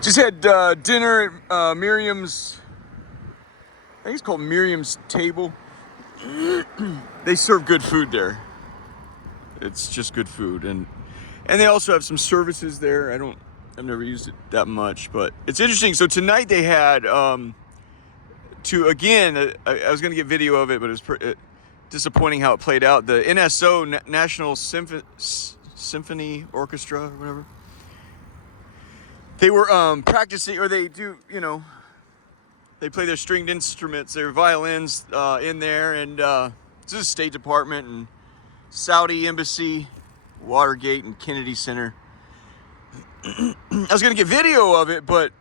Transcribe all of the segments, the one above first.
Just had dinner at Miriam's. I think it's called Miriam's Table. They serve good food there. It's just good food, and they also have some services there. I've never used it that much, but it's interesting. So tonight they had I was gonna get video of it, but it was disappointing how it played out. The NSO National Symphony Orchestra or whatever. They were practicing, or they do, they play their stringed instruments, their violins in there, and this is State Department and Saudi Embassy, Watergate, and Kennedy Center. I was gonna get video of it, but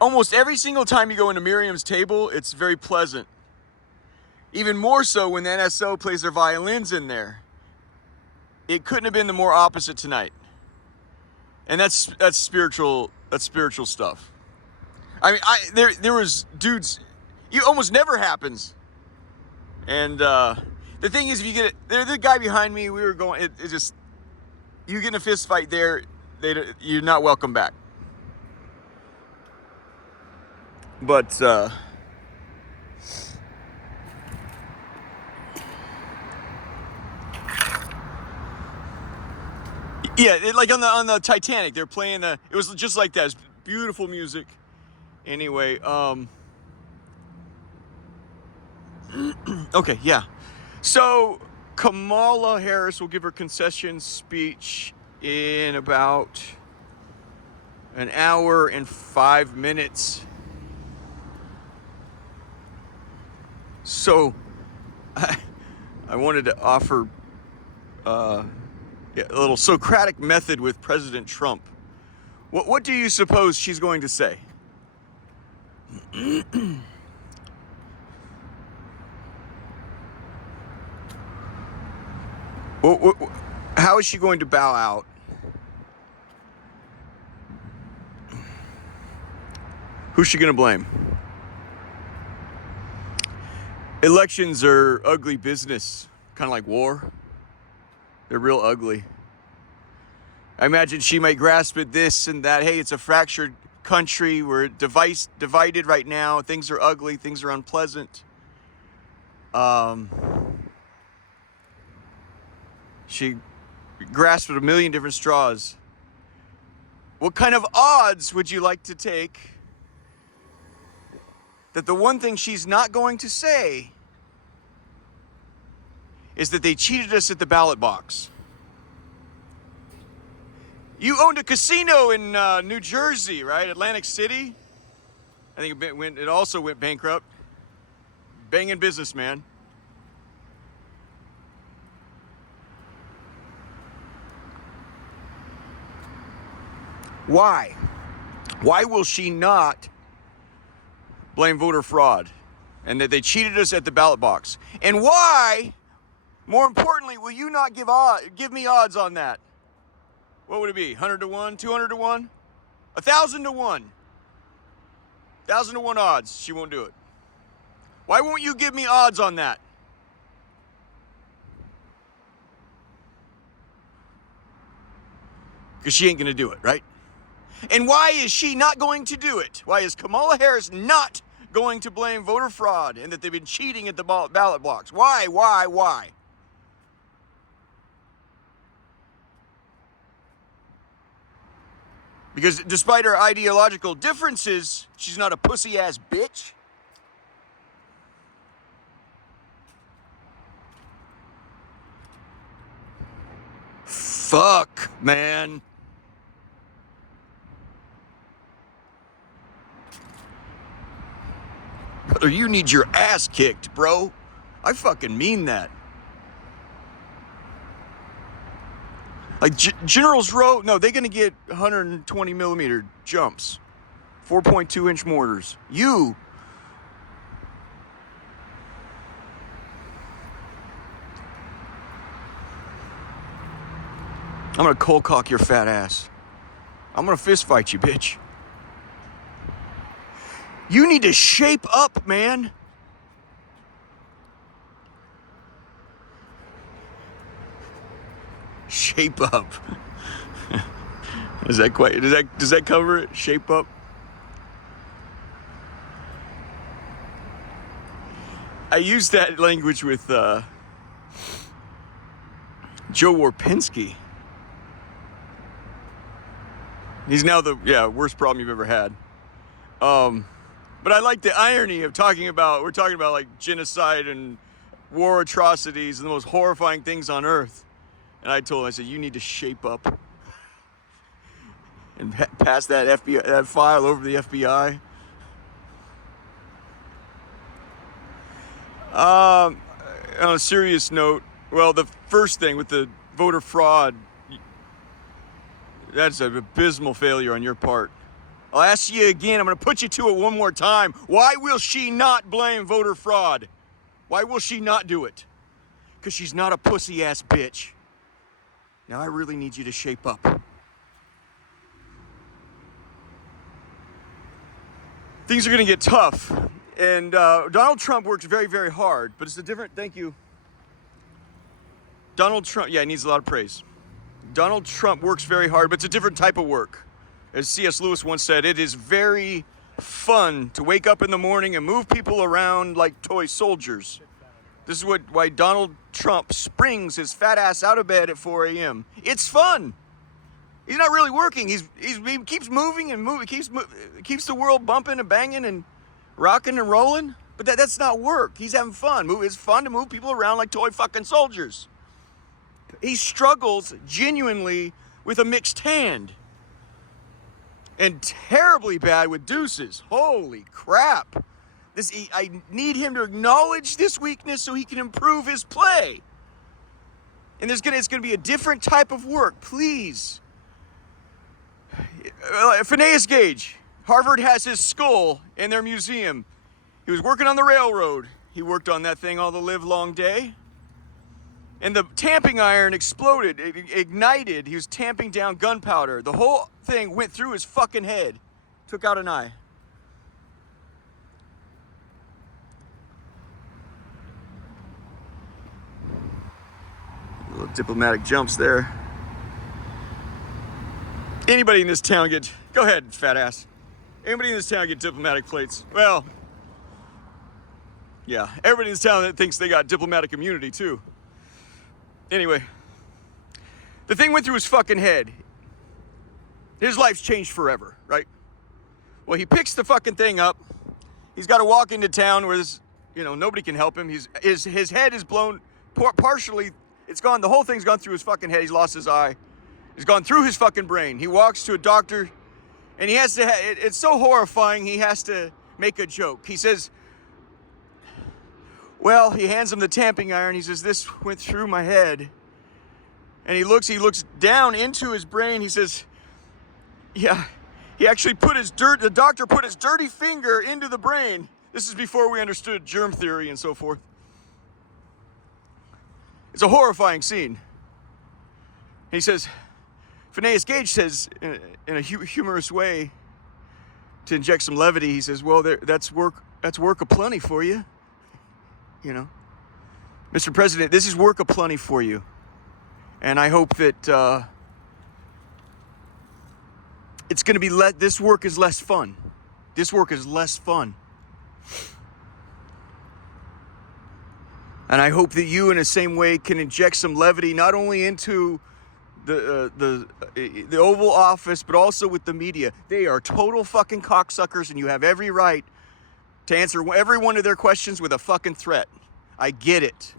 almost every single time you go into Miriam's Table, it's very pleasant. Even more so when the NSO plays their violins in there. It couldn't have been the more opposite tonight. And that's spiritual stuff. I mean, there was dudes. It almost never happens. And the thing is, if you get it, the guy behind me, we were going. It just, you get in a fist fight there, you're not welcome back. But yeah, like on the Titanic, they're playing it was just like that. It's beautiful music. Anyway, okay, yeah. So Kamala Harris will give her concession speech in about an hour and 5 minutes. So I wanted to offer a little Socratic method with President Trump. What do you suppose she's going to say? How is she going to bow out? Who's she going to blame? Elections are ugly business, kind of like war. They're real ugly. I imagine she might grasp at this and that. Hey, it's a fractured country. We're divided right now. Things are ugly. Things are unpleasant. She grasped at a million different straws. What kind of odds would you like to take that the one thing she's not going to say is that they cheated us at the ballot box? You owned a casino in New Jersey, right? Atlantic City? I think it also went bankrupt. Banging business, man. Why? Why will she not blame voter fraud and that they cheated us at the ballot box? And why, more importantly, will you not give me odds on that? What would it be? 100 to 1? 200 to 1? 1,000 to 1? 1,000 to 1 odds she won't do it. Why won't you give me odds on that? Because she ain't going to do it, right? And why is she not going to do it? Why is Kamala Harris not going to blame voter fraud and that they've been cheating at the ballot box? Why? Because despite her ideological differences, she's not a pussy-ass bitch. Fuck, man. Brother, you need your ass kicked, bro. I fucking mean that. Like Generals Row, no, they're going to get 120 millimeter jumps, 4.2 inch mortars. I'm going to cold cock your fat ass. I'm going to fist fight you, bitch. You need to shape up, man. Shape up. Is that quite? Does that cover it? Shape up. I used that language with Joe Warpinski. He's now the worst problem you've ever had. But I like the irony of we're talking about like genocide and war atrocities and the most horrifying things on earth. And I told him, I said, you need to shape up and pass that file over to the FBI. On a serious note, well, the first thing with the voter fraud, that's an abysmal failure on your part. I'll ask you again, I'm going to put you to it one more time. Why will she not blame voter fraud? Why will she not do it? Because she's not a pussy-ass bitch. Now I really need you to shape up. Things are going to get tough. And Donald Trump works very, very hard, but it's a different, thank you. Donald Trump, he needs a lot of praise. Donald Trump works very hard, but it's a different type of work. As C.S. Lewis once said, it is very fun to wake up in the morning and move people around like toy soldiers. This is why Donald Trump springs his fat ass out of bed at 4 a.m. It's fun. He's not really working. He keeps moving and moving, keeps the world bumping and banging and rocking and rolling. But that's not work. He's having fun. It's fun to move people around like toy fucking soldiers. He struggles genuinely with a mixed hand. And terribly bad with deuces. Holy crap. I need him to acknowledge this weakness so he can improve his play. And it's gonna be a different type of work, please. Phineas Gage. Harvard has his skull in their museum. He was working on the railroad. He worked on that thing all the live long day. And the tamping iron exploded, it ignited. He was tamping down gunpowder. The whole thing went through his fucking head. Took out an eye. Little diplomatic jumps there. Anybody in this town go ahead, fat ass. Anybody in this town get diplomatic plates? Well, yeah, everybody in this town that thinks they got diplomatic immunity too. Anyway, the thing went through his fucking head. His life's changed forever, right? Well, he picks the fucking thing up. He's got to walk into town where nobody can help him. His head is blown partially. It's gone. The whole thing's gone through his fucking head. He's lost his eye. It's gone through his fucking brain. He walks to a doctor, and he has to. It's so horrifying. He has to make a joke. He says, well, he hands him the tamping iron. He says, this went through my head. And he looks down into his brain. He says, yeah, he actually the doctor put his dirty finger into the brain. This is before we understood germ theory and so forth. It's a horrifying scene. He says, Phineas Gage says, in a humorous way, to inject some levity, he says, well, that's work aplenty for you. Mr. President, this is work aplenty for you. And I hope that it's going to be this work is less fun. This work is less fun. And I hope that you, in the same way, can inject some levity not only into the Oval Office, but also with the media. They are total fucking cocksuckers, and you have every right to answer every one of their questions with a fucking threat. I get it.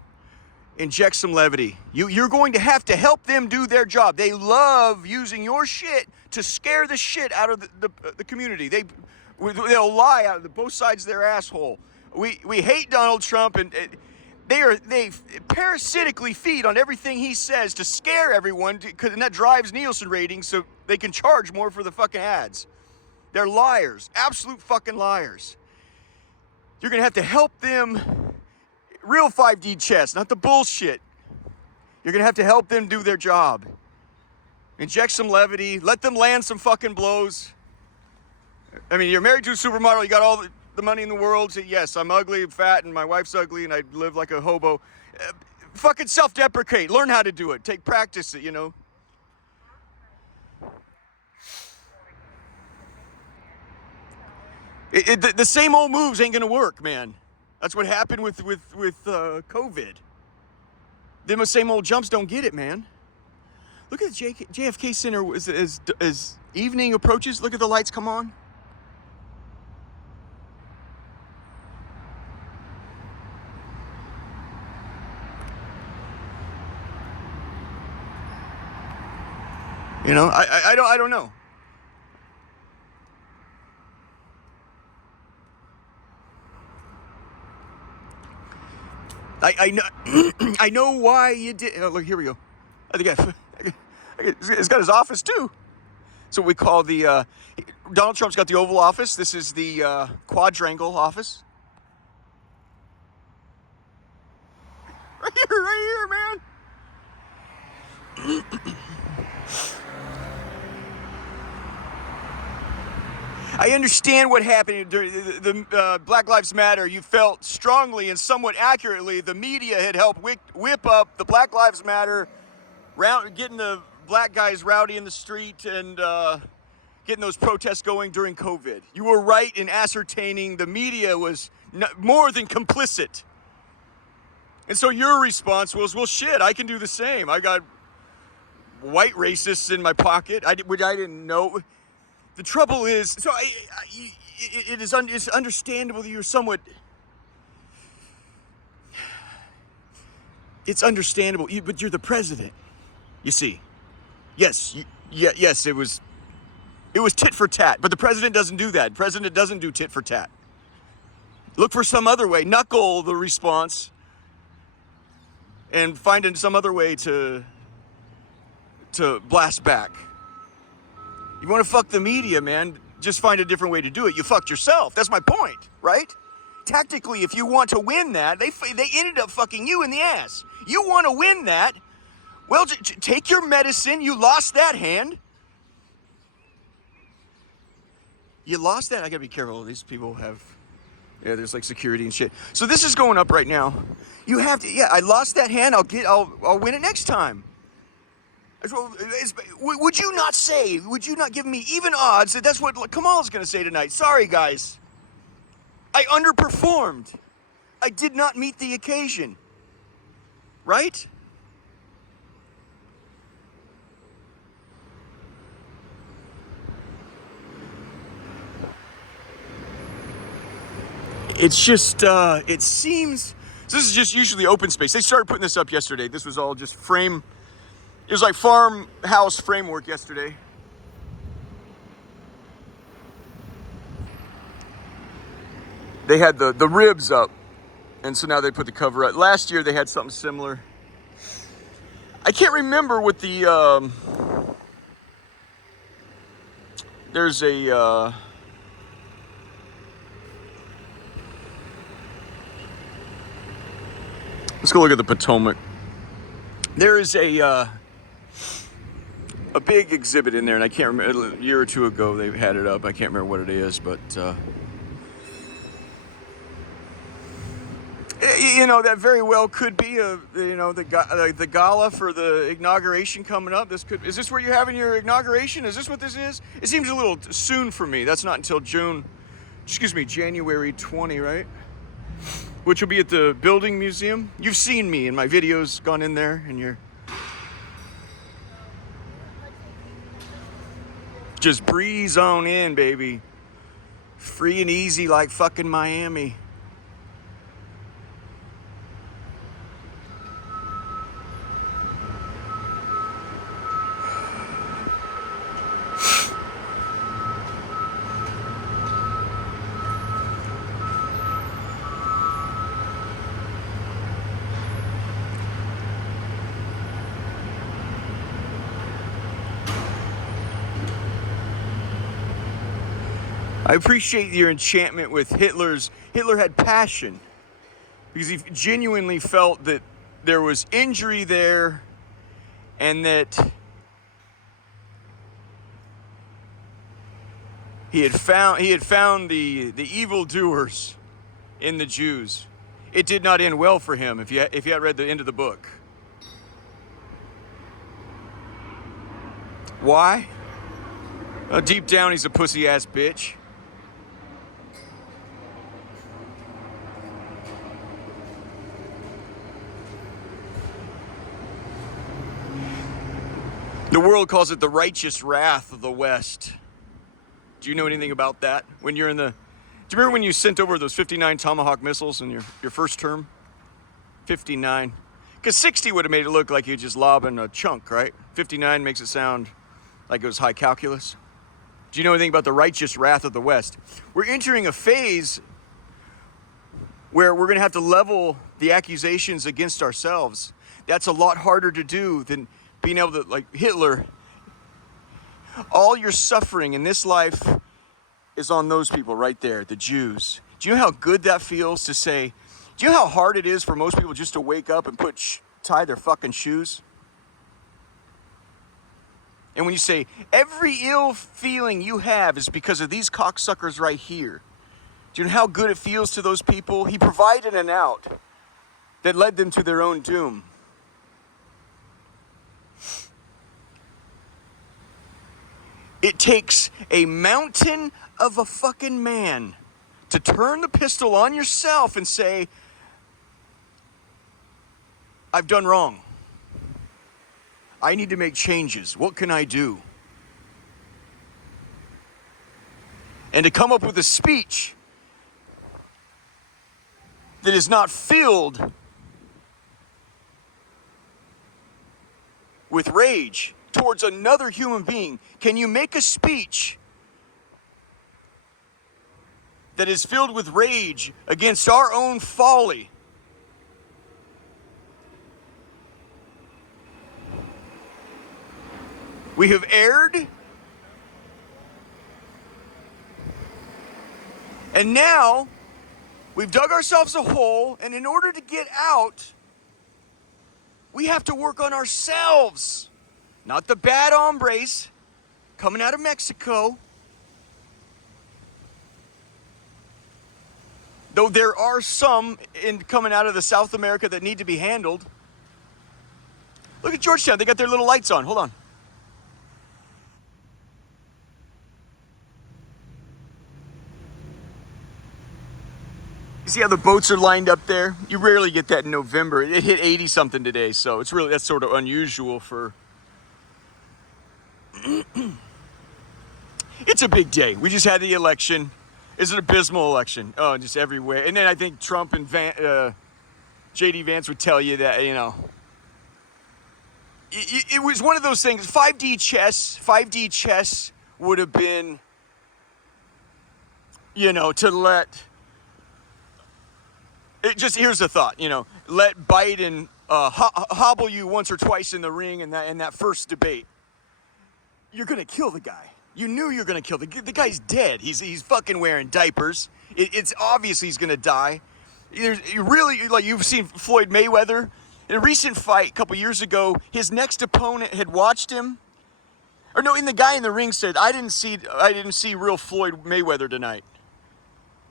Inject some levity. You're going to have to help them do their job. They love using your shit to scare the shit out of the community. They'll lie out of both sides of their asshole. We hate Donald Trump, and they parasitically feed on everything he says to scare everyone, and that drives Nielsen ratings so they can charge more for the fucking ads. They're liars, absolute fucking liars. You're going to have to help them, real 5D chess, not the bullshit. You're going to have to help them do their job. Inject some levity, let them land some fucking blows. I mean, you're married to a supermodel, you got all the money in the world. Say, yes, I'm ugly and fat and my wife's ugly and I live like a hobo. Fucking self-deprecate, learn how to do it, practice it, The same old moves ain't gonna work, man. That's what happened with COVID. Them same old jumps don't get it, man. Look at the JFK Center as evening approaches. Look at the lights come on. You know, I don't know. I know I know why you did. Oh, look, here we go. I think it's got his office too. So we call the Donald Trump's got the Oval Office. This is the quadrangle office. Right here, man. I understand what happened during the Black Lives Matter. You felt strongly and somewhat accurately the media had helped whip up the Black Lives Matter, getting the black guys rowdy in the street and getting those protests going during COVID. You were right in ascertaining the media was more than complicit. And so your response was, well, shit, I can do the same. I got white racists in my pocket, which I didn't know. The trouble is, so it's understandable that you're somewhat. It's understandable, but you're the president. You see, yes, yes, it was tit for tat. But the president doesn't do that. The president doesn't do tit for tat. Look for some other way. Knuckle the response, and find some other way to blast back. You want to fuck the media, man, just find a different way to do it. You fucked yourself. That's my point, right? Tactically, if you want to win that, they ended up fucking you in the ass. You want to win that, well, take your medicine. You lost that hand. You lost that. I got to be careful. These people have, yeah, there's like security and shit. So this is going up right now. You have to, yeah, I lost that hand. I'll win it next time. Would you not say, would you not give me even odds that that's what Kamala's going to say tonight? Sorry, guys. I underperformed. I did not meet the occasion. Right? It's just, it seems, so this is just usually open space. They started putting this up yesterday. This was all just frame. It was like farmhouse framework yesterday. They had the ribs up, and so now they put the cover up. Last year they had something similar. I can't remember what the, there's a, let's go look at the Potomac. There is a big exhibit in there, and I can't remember, a year or two ago they had it up. I can't remember what it is, but you know, that very well could be the gala for the inauguration coming up. Is this where you're having your inauguration? Is this what this is? It seems a little soon for me. That's not until January 20, right? Which will be at the Building Museum. You've seen me in my videos, gone in there, and you're just breeze on in, baby. Free and easy like fucking Miami. I appreciate your enchantment with Hitler had passion, because he genuinely felt that there was injury there, and that he had found the evildoers in the Jews. It did not end well for him if you had read the end of the book. Why? Deep down, he's a pussy ass bitch. The world calls it the righteous wrath of the West. Do you know anything about that? When you're in the... Do you remember when you sent over those 59 Tomahawk missiles in your first term? 59. Because 60 would have made it look like you're just lobbing a chunk, right? 59 makes it sound like it was high calculus. Do you know anything about the righteous wrath of the West? We're entering a phase where we're going to have to level the accusations against ourselves. That's a lot harder to do than being able to, like Hitler, all your suffering in this life is on those people right there, the Jews. Do you know how good that feels to say, do you know how hard it is for most people just to wake up and tie their fucking shoes? And when you say, every ill feeling you have is because of these cocksuckers right here. Do you know how good it feels to those people? He provided an out that led them to their own doom. It takes a mountain of a fucking man to turn the pistol on yourself and say, I've done wrong. I need to make changes. What can I do? And to come up with a speech that is not filled with rage towards another human being. Can you make a speech that is filled with rage against our own folly? We have erred, and now we've dug ourselves a hole, and in order to get out, we have to work on ourselves. Not the bad hombres coming out of Mexico. Though there are some coming out of the South America that need to be handled. Look at Georgetown. They got their little lights on. Hold on. You see how the boats are lined up there? You rarely get that in November. It hit 80 something today, so that's sort of unusual for... It's a big day. We just had the election. It's an abysmal election. Oh, just everywhere. And then I think Trump and J.D. Vance would tell you that, you know, it was one of those things. 5D chess would have been, you know, to let... here's the thought, you know, let Biden hobble you once or twice in the ring in that first debate. You're going to kill the guy. You knew you were going to kill the guy's dead. He's fucking wearing diapers. It's obvious he's going to die. You've seen Floyd Mayweather. In a recent fight a couple years ago, his next opponent had watched him. Or no, the guy in the ring said, I didn't see real Floyd Mayweather tonight.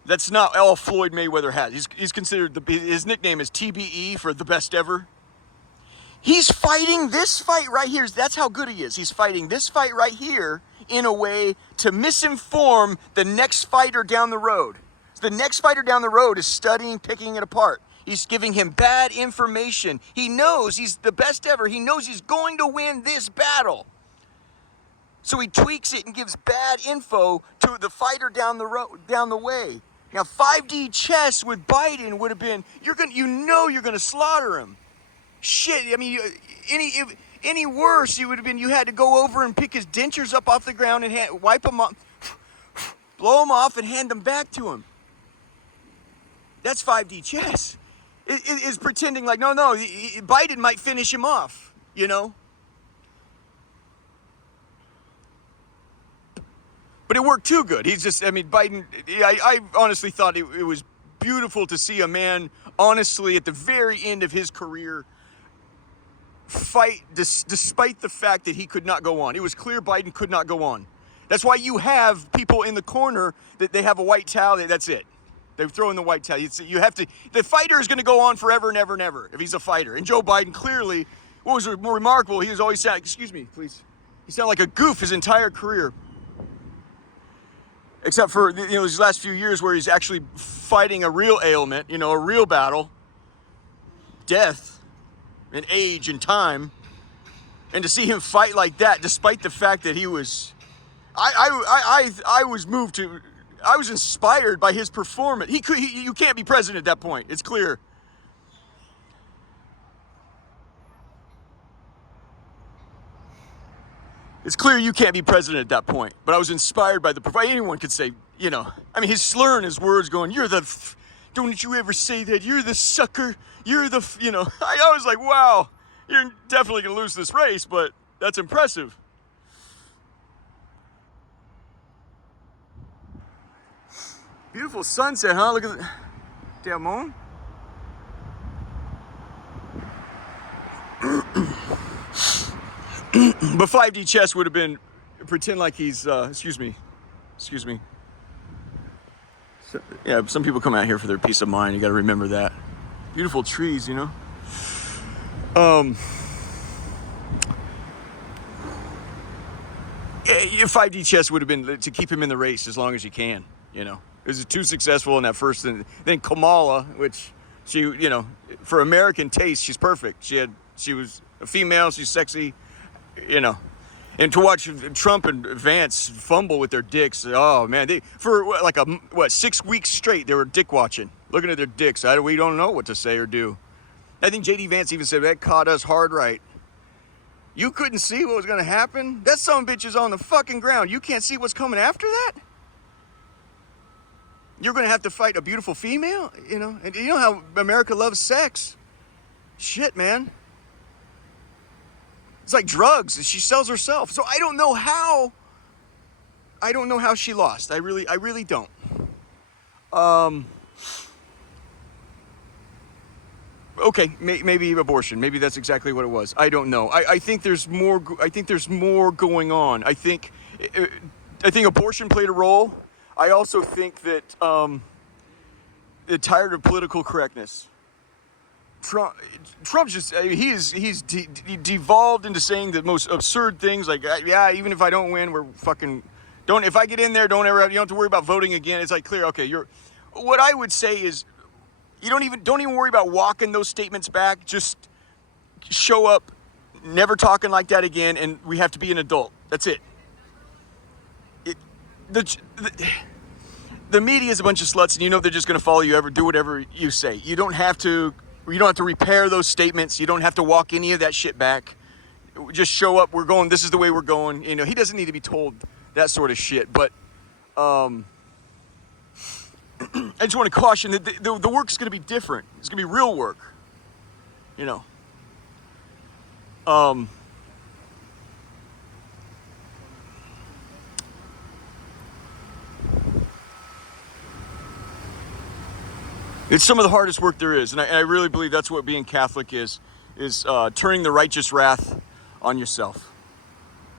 That's not all Floyd Mayweather has. He's considered, his nickname is TBE for the best ever. He's fighting this fight right here. That's how good he is. He's fighting this fight right here in a way to misinform the next fighter down the road. The next fighter down the road is studying, picking it apart. He's giving him bad information. He knows he's the best ever. He knows he's going to win this battle. So he tweaks it and gives bad info to the fighter down the way. Now 5D chess with Biden would have been, you're going to slaughter him. Shit, I mean, any worse, it would have been you had to go over and pick his dentures up off the ground and wipe them up, blow them off and hand them back to him. That's 5D chess. It is pretending like, no, Biden might finish him off, you know? But it worked too good. Biden, I honestly thought it was beautiful to see a man, honestly, at the very end of his career, fight despite the fact that he could not go on. It was clear Biden could not go on. That's why you have people in the corner that they have a white towel. That's it. They throw in the white towel. The fighter is going to go on forever and ever and ever if he's a fighter. And Joe Biden clearly, what was more remarkable, he was always sounding, excuse me, please. He sounded like a goof his entire career. Except for, these last few years where he's actually fighting a real ailment, a real battle, death, and age and time. And to see him fight like that, despite the fact that he was, I was moved to, I was inspired by his performance. You can't be president at that point. It's clear. It's clear you can't be president at that point. But I was inspired by the performance. Anyone could say, you know, I mean, his slurring his words, going, "You're the, don't you ever say that? You're the sucker. You're the, you know." I was like, wow. You're definitely going to lose this race, but that's impressive. Beautiful sunset, huh? Look at the damn moon. But 5D chess would have been pretend like he's, excuse me. So, yeah, some people come out here for their peace of mind. You got to remember that. Beautiful trees, you know. 5D chess would have been to keep him in the race as long as you can, you know. It was too successful in that first, and then Kamala, which she, you know, for American taste, she's perfect. She was a female, she's sexy, you know. And to watch Trump and Vance fumble with their dicks, oh man, they for like 6 weeks straight they were dick watching, looking at their dicks. We don't know what to say or do. I think JD Vance even said that caught us hard right. You couldn't see what was going to happen? That son of a bitch is on the fucking ground. You can't see what's coming after that? You're going to have to fight a beautiful female? You know? And you know how America loves sex. Shit, man. It's like drugs. She sells herself. So I don't know how she lost. I really don't. Okay, maybe abortion. Maybe that's exactly what it was. I don't know. I think there's more. I think there's more going on. I think abortion played a role. I also think that they're tired of political correctness. Trump just he's devolved into saying the most absurd things like, yeah, even if I don't win, we're fucking don't. If I get in there, you don't have to worry about voting again. It's like clear. Okay, what I would say is. You don't even worry about walking those statements back. Just show up, never talking like that again, and we have to be an adult. That's it. The media is a bunch of sluts, and you know they're just going to follow you. Do whatever you say. You don't have to repair those statements. You don't have to walk any of that shit back. Just show up. We're going. This is the way we're going. You know, he doesn't need to be told that sort of shit. But I just want to caution that the work's going to be different. It's going to be real work. You know. It's some of the hardest work there is. And I really believe that's what being Catholic is turning the righteous wrath on yourself.